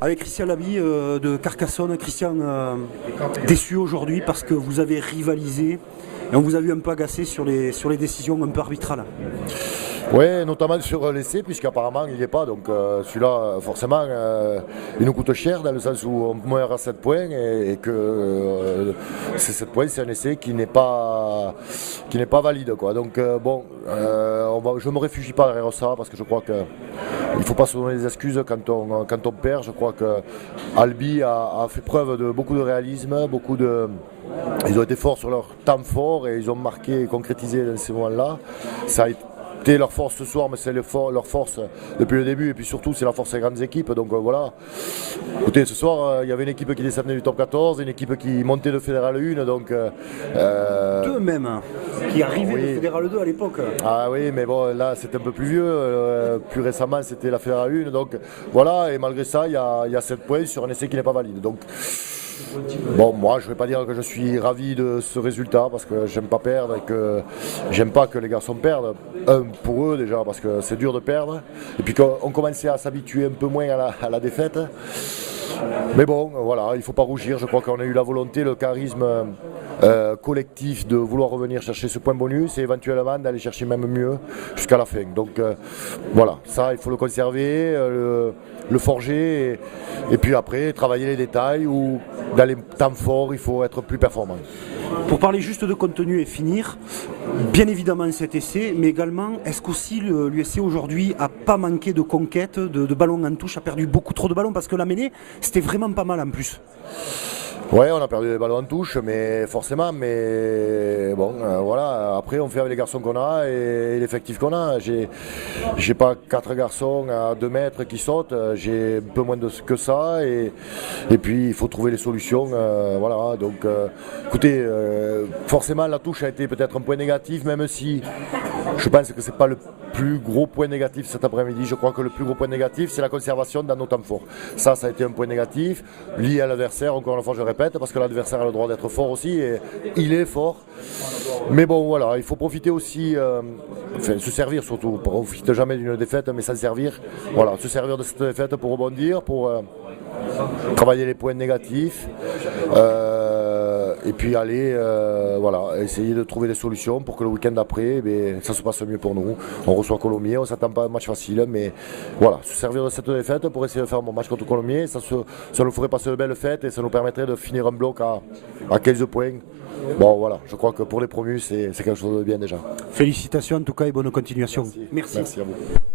avec Christian Labie de Carcassonne. Christian, déçu aujourd'hui parce que vous avez rivalisé et on vous a vu un peu agacé sur les décisions un peu arbitrales. Oui, notamment sur l'essai, puisqu'apparemment il n'y est pas. Donc celui-là, forcément, il nous coûte cher dans le sens où on meurt à 7 points et que ces 7 points, c'est un essai qui n'est pas valide, quoi. Donc je ne me réfugie pas derrière ça parce que je crois qu'il ne faut pas se donner des excuses quand on perd. Je crois que Albi a fait preuve de beaucoup de réalisme, ils ont été forts sur leur temps fort et ils ont marqué et concrétisé dans ces moments-là. Ça a été leur force ce soir, mais c'est leur force depuis le début et puis surtout c'est la force des grandes équipes. Donc voilà. Écoutez, ce soir il y avait une équipe qui descendait du top 14, une équipe qui montait de Fédéral 1. Donc, deux même, qui arrivaient de Fédéral 2 à l'époque. Ah oui, mais bon, là c'était un peu plus vieux. Plus récemment c'était la Fédéral 1. Donc voilà, et malgré ça, il y a 7 points sur un essai qui n'est pas valide. Donc, bon, moi je ne vais pas dire que je suis ravi de ce résultat parce que j'aime pas perdre et que j'aime pas que les garçons perdent. Pour eux déjà parce que c'est dur de perdre et puis qu'on commençait à s'habituer un peu moins à la défaite. Mais bon, voilà, il ne faut pas rougir. Je crois qu'on a eu la volonté, le charisme collectif de vouloir revenir chercher ce point bonus et éventuellement d'aller chercher même mieux jusqu'à la fin. Donc voilà, ça il faut le conserver, le forger et puis après travailler les détails où dans les temps forts il faut être plus performant. Pour parler juste de contenu et finir, bien évidemment cet essai, mais également est-ce qu'aussi l'USC aujourd'hui a pas manqué de conquêtes, de ballons en touche, a perdu beaucoup trop de ballons parce que la mêlée c'était vraiment pas mal en plus. Ouais, on a perdu les ballons en touche, mais forcément, mais bon, voilà, après on fait avec les garçons qu'on a et l'effectif qu'on a. J'ai pas 4 garçons à 2 mètres qui sautent, j'ai un peu moins que ça et puis il faut trouver les solutions, voilà, donc écoutez, forcément la touche a été peut-être un point négatif, même si je pense que c'est pas le plus gros point négatif cet après-midi. Je crois que le plus gros point négatif, c'est la conservation dans nos temps forts. Ça a été un point négatif, lié à l'adversaire, encore une fois je répète, parce que l'adversaire a le droit d'être fort aussi, et il est fort. Mais bon, voilà, il faut profiter aussi, se servir surtout, on ne profite jamais d'une défaite, mais s'en servir. Voilà, se servir de cette défaite pour rebondir, pour travailler les points négatifs. Et puis aller essayer de trouver des solutions pour que le week-end d'après ça se passe mieux pour nous. On reçoit Colomiers, on ne s'attend pas à un match facile, mais voilà, se servir de cette défaite pour essayer de faire un bon match contre Colomiers, ça nous ferait passer de belles fêtes et ça nous permettrait de finir un bloc à 15 points. Bon voilà, je crois que pour les promus c'est quelque chose de bien déjà. Félicitations en tout cas et bonne continuation. Merci à vous.